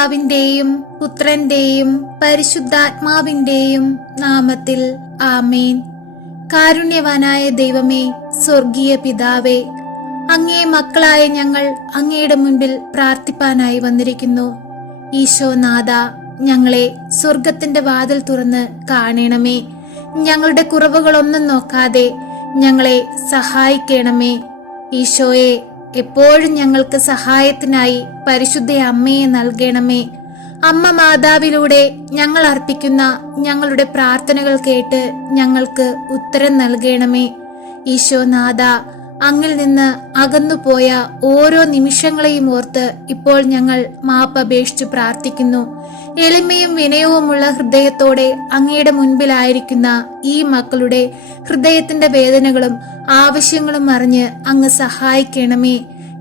പിതാവിന്റെയും പുത്രന്റെയും പരിശുദ്ധാത്മാവിന്റെയും നാമത്തിൽ ആമേൻ. കാരുണ്യവാനായ ദൈവമേ സ്വർഗീയ പിതാവേ അങ്ങേ മക്കളായ ഞങ്ങൾ അങ്ങയുടെ മുൻപിൽ പ്രാർത്ഥിപ്പാനായി വന്നിരിക്കുന്നു. ഈശോനാഥ ഞങ്ങളെ സ്വർഗത്തിന്റെ വാതിൽ തുറന്ന് കാണണമേ. ഞങ്ങളുടെ കുറവുകളൊന്നും നോക്കാതെ ഞങ്ങളെ സഹായിക്കണമേ. ഈശോയെ എപ്പോഴും ഞങ്ങൾക്ക് സഹായത്തിനായി പരിശുദ്ധ അമ്മയെ നൽകണമേ. അമ്മ മാതാവിലൂടെ ഞങ്ങൾ അർപ്പിക്കുന്ന ഞങ്ങളുടെ പ്രാർത്ഥനകൾ കേട്ട് ഞങ്ങൾക്ക് ഉത്തരം നൽകണമേ. ഈശോനാഥ അങ്ങിൽ നിന്ന് അകന്നുപോയ ഓരോ നിമിഷങ്ങളെയും ഓർത്ത് ഇപ്പോൾ ഞങ്ങൾ മാപ്പപേക്ഷിച്ച് പ്രാർത്ഥിക്കുന്നു. എളിമയും വിനയവുമുള്ള ഹൃദയത്തോടെ അങ്ങയുടെ മുൻപിലായിരിക്കുന്ന ഈ മക്കളുടെ ഹൃദയത്തിന്റെ വേദനകളും ആവശ്യങ്ങളും അറിഞ്ഞ് അങ്ങ് സഹായിക്കണമേ.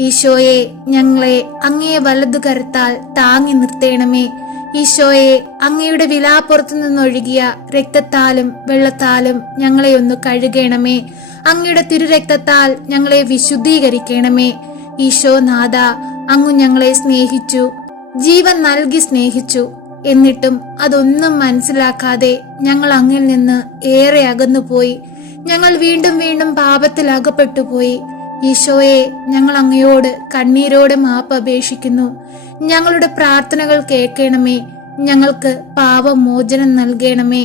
ഈശോയെ ഞങ്ങളെ അങ്ങയെ വലതു കരുത്താൽ താങ്ങി നിർത്തേണമേ. ഈശോയെ അങ്ങയുടെ വിലാപ്പുറത്തു നിന്നൊഴുകിയ രക്തത്താലും വെള്ളത്താലും ഞങ്ങളെ ഒന്ന് കഴുകണമേ. അങ്ങയുടെ തിരുരക്തത്താൽ ഞങ്ങളെ വിശുദ്ധീകരിക്കണമേ. ഈശോ നാഥ അങ്ങു ഞങ്ങളെ സ്നേഹിച്ചു. ജീവൻ നൽകി സ്നേഹിച്ചു. എന്നിട്ടും അതൊന്നും മനസ്സിലാക്കാതെ ഞങ്ങൾ അങ്ങിൽ നിന്ന് ഏറെ അകന്നുപോയി. ഞങ്ങൾ വീണ്ടും വീണ്ടും പാപത്തിൽ അകപ്പെട്ടുപോയി ഈശോയെ ഞങ്ങൾ അങ്ങയോട് കണ്ണീരോടെ മാപ്പ് അപേക്ഷിക്കുന്നു. ഞങ്ങളുടെ പ്രാർത്ഥനകൾ കേൾക്കണമേ. ഞങ്ങൾക്ക് പാപമോചനം നൽകണമേ.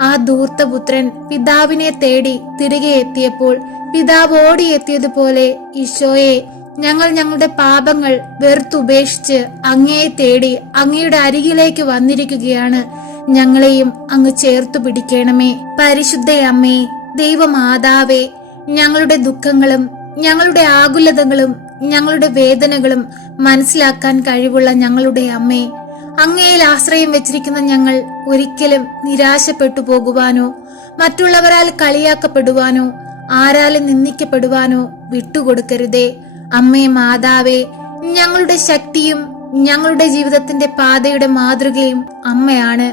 ആ ധൂർത്തപുത്രൻ പിതാവിനെ തേടി തിരികെ എത്തിയപ്പോൾ പിതാവ് ഓടിയെത്തിയതുപോലെ ഈശോയെ ഞങ്ങൾ ഞങ്ങളുടെ പാപങ്ങൾ വെറുത്തുപേക്ഷിച്ച് അങ്ങയെ തേടി അങ്ങയുടെ അരികിലേക്ക് വന്നിരിക്കുകയാണ്. ഞങ്ങളെയും അങ്ങ് ചേർത്തു പിടിക്കണമേ. പരിശുദ്ധ അമ്മേ ദൈവമാതാവേ ഞങ്ങളുടെ ദുഃഖങ്ങളും ഞങ്ങളുടെ ആകുലതകളും ഞങ്ങളുടെ വേദനകളും മനസ്സിലാക്കാൻ കഴിവുള്ള ഞങ്ങളുടെ അമ്മേ അങ്ങയിൽ ആശ്രയം വെച്ചിരിക്കുന്ന ഞങ്ങൾ ഒരിക്കലും നിരാശപ്പെട്ടു പോകുവാനോ മറ്റുള്ളവരാൽ കളിയാക്കപ്പെടുവാനോ ആരാലും നിന്ദിക്കപ്പെടുവാനോ വിട്ടുകൊടുക്കരുതേ. അമ്മേ മാതാവേ ഞങ്ങളുടെ ശക്തിയും ഞങ്ങളുടെ ജീവിതത്തിന്റെ പാതയുടെ മാതൃകയും അമ്മയാണ്.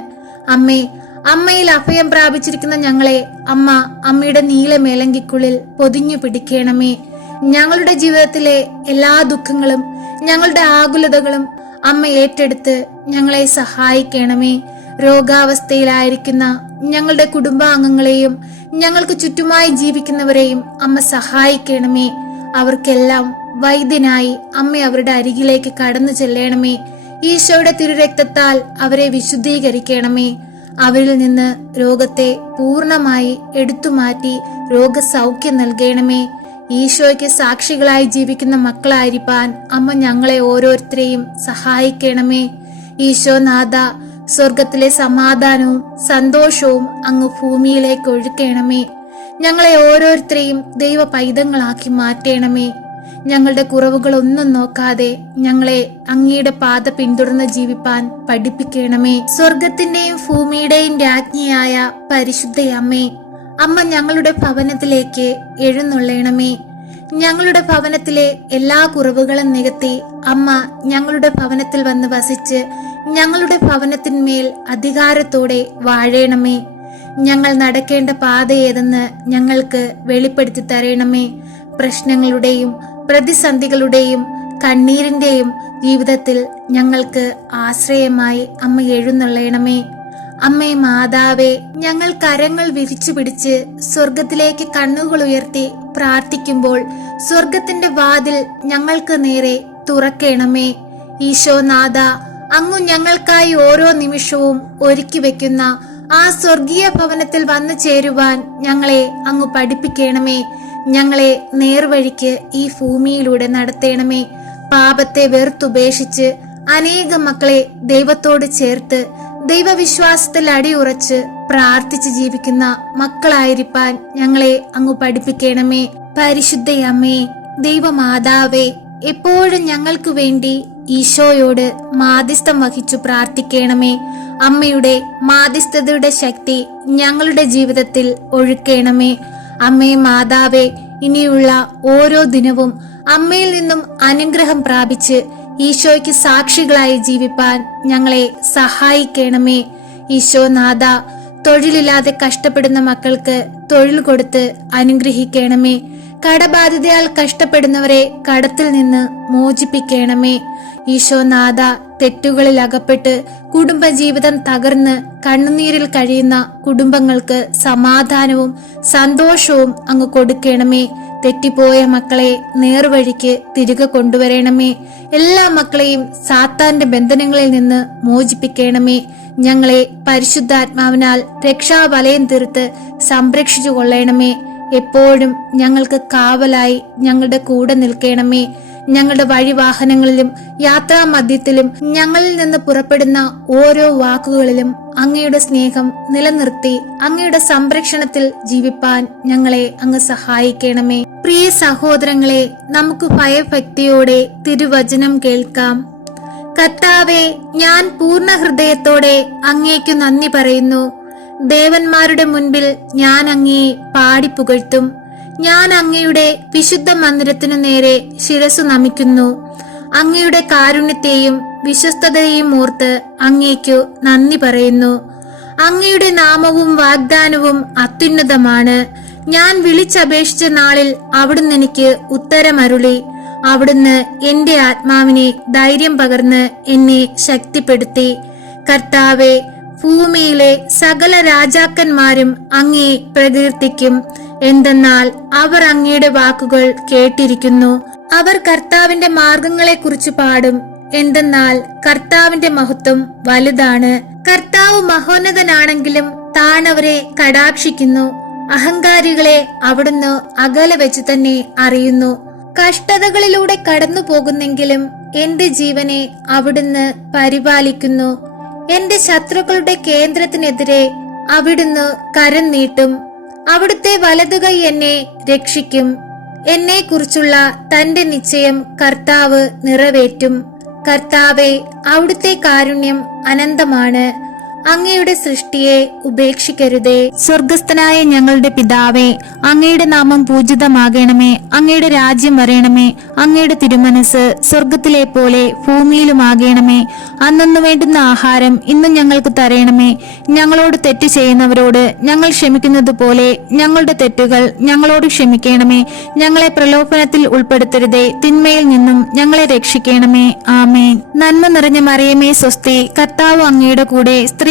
അമ്മേ അമ്മയിൽ അഭയം പ്രാപിച്ചിരിക്കുന്ന ഞങ്ങളെ അമ്മ അമ്മയുടെ നീലമേലങ്കിക്കുള്ളിൽ പൊതിഞ്ഞു പിടിക്കണമേ. ഞങ്ങളുടെ ജീവിതത്തിലെ എല്ലാ ദുഃഖങ്ങളും ഞങ്ങളുടെ ആകുലതകളും അമ്മ ഏറ്റെടുത്ത് ഞങ്ങളെ സഹായിക്കണമേ. രോഗാവസ്ഥയിലായിരിക്കുന്ന ഞങ്ങളുടെ കുടുംബാംഗങ്ങളെയും ഞങ്ങൾക്ക് ചുറ്റുമായി ജീവിക്കുന്നവരെയും അമ്മ സഹായിക്കണമേ. അവർക്കെല്ലാം വൈദ്യനായി അമ്മ അവരുടെ അരികിലേക്ക് കടന്നു ചെല്ലണമേ. ഈശോയുടെ തിരുരക്തത്താൽ അവരെ വിശുദ്ധീകരിക്കണമേ. അവരിൽ നിന്ന് രോഗത്തെ പൂർണമായി എടുത്തുമാറ്റി രോഗസൗഖ്യം നൽകണമേ. ഈശോയ്ക്ക് സാക്ഷികളായി ജീവിക്കുന്ന മക്കളായിരിക്കാൻ അമ്മ ഞങ്ങളെ ഓരോരുത്തരെയും സഹായിക്കണമേ. ഈശോനാഥ സ്വർഗത്തിലെ സമാധാനവും സന്തോഷവും അങ്ങ് ഭൂമിയിലേക്ക് ഒഴുക്കണമേ. ഞങ്ങളെ ഓരോരുത്തരെയും ദൈവ പൈതങ്ങളാക്കി മാറ്റണമേ. ഞങ്ങളുടെ കുറവുകളൊന്നും നോക്കാതെ ഞങ്ങളെ അങ്ങയുടെ പാത പിന്തുടർന്ന് ജീവിപ്പാൻ പഠിപ്പിക്കണമേ. സ്വർഗത്തിന്റെയും ഭൂമിയുടെയും രാജ്ഞിയായ പരിശുദ്ധയമ്മേ അമ്മ ഞങ്ങളുടെ ഭവനത്തിലേക്ക് എഴുന്നള്ളയണമേ ഞങ്ങളുടെ ഭവനത്തിലെ എല്ലാ കുറവുകളും നികത്തി അമ്മ ഞങ്ങളുടെ ഭവനത്തിൽ വന്ന് വസിച്ച് ഞങ്ങളുടെ ഭവനത്തിന്മേൽ അധികാരത്തോടെ വാഴേണമേ. ഞങ്ങൾ നടക്കേണ്ട പാത ഏതെന്ന് ഞങ്ങൾക്ക് വെളിപ്പെടുത്തി തരണമേ. പ്രശ്നങ്ങളുടെയും പ്രതിസന്ധികളുടെയും കണ്ണീരിന്റെയും ജീവിതത്തിൽ ഞങ്ങൾക്ക് ആശ്രയമായി അമ്മ എഴുന്നള്ളണമേ. അമ്മേ മാതാവേ ഞങ്ങൾ കരങ്ങൾ വിരിച്ചു പിടിച്ച് സ്വർഗത്തിലേക്ക് കണ്ണുകൾ ഉയർത്തി പ്രാർത്ഥിക്കുമ്പോൾ സ്വർഗത്തിന്റെ വാതിൽ ഞങ്ങൾക്ക് നേരെ തുറക്കണമേ. ഈശോനാഥ അങ്ങു ഞങ്ങൾക്കായി ഓരോ നിമിഷവും ഒരുക്കി വെക്കുന്ന ആ സ്വർഗീയ ഭവനത്തിൽ വന്നു ചേരുവാൻ ഞങ്ങളെ അങ്ങ് പഠിപ്പിക്കണമേ. ഞങ്ങളെ നേർവഴിക്ക് ഈ ഭൂമിയിലൂടെ നടത്തേണമേ. പാപത്തെ വെറുത്തുപേക്ഷിച്ച് അനേകം മക്കളെ ദൈവത്തോട് ചേർത്ത് ദൈവവിശ്വാസത്തിൽ അടിയുറച്ച് പ്രാർത്ഥിച്ച് ജീവിക്കുന്ന മക്കളായിരിക്കാൻ ഞങ്ങളെ അങ്ങ് പഠിപ്പിക്കണമേ. പരിശുദ്ധയമ്മേ ദൈവമാതാവേ എപ്പോഴും ഞങ്ങൾക്ക് വേണ്ടി ഈശോയോട് മാധ്യസ്ഥം വഹിച്ചു പ്രാർത്ഥിക്കണമേ. അമ്മയുടെ മാധ്യസ്ഥതയുടെ ശക്തി ഞങ്ങളുടെ ജീവിതത്തിൽ ഒഴുക്കണമേ. അമ്മേ മാതാവേ ഇനിയുള്ള ഓരോ ദിനവും അമ്മയിൽ നിന്നും അനുഗ്രഹം പ്രാപിച്ച് ഈശോയ്ക്ക് സാക്ഷികളായി ജീവിപ്പാൻ ഞങ്ങളെ സഹായിക്കണമേ. ഈശോനാഥ തൊഴിലില്ലാതെ കഷ്ടപ്പെടുന്ന മക്കൾക്ക് തൊഴിൽ കൊടുത്ത് അനുഗ്രഹിക്കണമേ. കടബാധിതയാൽ കഷ്ടപ്പെടുന്നവരെ കടത്തിൽ നിന്ന് മോചിപ്പിക്കണമേ. ഈശോനാഥ തെറ്റുകളിൽ അകപ്പെട്ട് കുടുംബജീവിതം തകർന്ന് കണ്ണുനീരിൽ കഴിയുന്ന കുടുംബങ്ങൾക്ക് സമാധാനവും സന്തോഷവും അങ്ങ് കൊടുക്കണമേ. തെറ്റിപ്പോയ മക്കളെ നേർവഴിക്ക് തിരികെ കൊണ്ടുവരണമേ. എല്ലാ മക്കളെയും സാത്താന്റെ ബന്ധനങ്ങളിൽ നിന്ന് മോചിപ്പിക്കണമേ. ഞങ്ങളെ പരിശുദ്ധാത്മാവിനാൽ രക്ഷാവലയം തീർത്ത് സംരക്ഷിച്ചു കൊള്ളണമേ എപ്പോഴും ഞങ്ങൾക്ക് കാവലായി ഞങ്ങളുടെ കൂടെ നിൽക്കണമേ. ഞങ്ങളുടെ വഴിവാഹനങ്ങളിലും യാത്രാ മധ്യത്തിലും ഞങ്ങളിൽ നിന്ന് പുറപ്പെടുന്ന ഓരോ വാക്കുകളിലും അങ്ങയുടെ സ്നേഹം നിലനിർത്തി അങ്ങയുടെ സംരക്ഷണത്തിൽ ജീവിപ്പാൻ ഞങ്ങളെ അങ്ങ് സഹായിക്കണമേ. പ്രിയ സഹോദരങ്ങളെ നമുക്ക് ഭയഭക്തിയോടെ തിരുവചനം കേൾക്കാം. കർത്താവെ ഞാൻ പൂർണ ഹൃദയത്തോടെ അങ്ങേക്കു നന്ദി പറയുന്നു. ദേവന്മാരുടെ മുൻപിൽ ഞാൻ അങ്ങയെ പാടിപ്പുകഴ്ത്തും ഞാൻ അങ്ങയുടെ വിശുദ്ധ മന്ദിരത്തിനു നേരെ ശിരസ് നമിക്കുന്നു. അങ്ങയുടെ കാരുണ്യത്തെയും വിശ്വസ്തതയെയും ഓർത്ത് അങ്ങേക്കു നന്ദി പറയുന്നു. അങ്ങയുടെ നാമവും വാഗ്ദാനവും അത്യുന്നതമാണ്. ഞാൻ വിളിച്ചപേക്ഷിച്ച നാളിൽ അവിടുന്ന് എനിക്ക് ഉത്തരമരുളി. അവിടുന്ന് എന്റെ ആത്മാവിനെ ധൈര്യം പകർന്ന് എന്നെ ശക്തിപ്പെടുത്തി. കർത്താവെ ഭൂമിയിലെ സകല രാജാക്കന്മാരും അങ്ങേ പ്രകീർത്തിക്കും. എന്തെന്നാൽ അവർ അങ്ങയുടെ വാക്കുകൾ കേട്ടിരിക്കുന്നു. അവർ കർത്താവിന്റെ മാർഗങ്ങളെ കുറിച്ച് പാടും. എന്തെന്നാൽ കർത്താവിന്റെ മഹത്വം വലുതാണ്. കർത്താവ് മഹോന്നതനാണെങ്കിലും താണവരെ കടാക്ഷിക്കുന്നു. അഹങ്കാരികളെ അവിടുന്ന് അകലെ വെച്ച് തന്നെ അറിയുന്നു. കഷ്ടതകളിലൂടെ കടന്നു പോകുന്നെങ്കിലും എന്റെ ജീവനെ അവിടുന്ന് പരിപാലിക്കുന്നു. എന്റെ ശത്രുക്കളുടെ കേന്ദ്രത്തിനെതിരെ അവിടുന്ന് കരം നീട്ടും. അവിടുത്തെ വലതുകൈ എന്നെ രക്ഷിക്കും. എന്നെ കുറിച്ചുള്ള തന്റെ നിശ്ചയം കർത്താവ് നിറവേറ്റും. കർത്താവെ അവിടുത്തെ കാരുണ്യം അനന്തമാണ്. അങ്ങയുടെ സൃഷ്ടിയെ ഉപേക്ഷിക്കരുതേ. സ്വർഗസ്ഥനായ ഞങ്ങളുടെ പിതാവേ അങ്ങയുടെ നാമം പൂജിതമാകണമേ അങ്ങയുടെ രാജ്യം വരയണമേ അങ്ങയുടെ തിരുമനസ് സ്വർഗത്തിലെ പോലെ ഭൂമിയിലുമാകണമേ. അന്നു വേണ്ടുന്ന ആഹാരം ഇന്നും ഞങ്ങൾക്ക് തരയണമേ ഞങ്ങളോട് തെറ്റ് ചെയ്യുന്നവരോട് ഞങ്ങൾ ക്ഷമിക്കുന്നത് പോലെ ഞങ്ങളുടെ തെറ്റുകൾ ഞങ്ങളോട് ക്ഷമിക്കണമേ. ഞങ്ങളെ പ്രലോഭനത്തിൽ ഉൾപ്പെടുത്തരുതേ തിന്മയിൽ നിന്നും ഞങ്ങളെ രക്ഷിക്കണമേ. ആമേൻ. നന്മ നിറഞ്ഞ മറിയമേ സ്വസ്തി കർത്താവ് അങ്ങയുടെ കൂടെ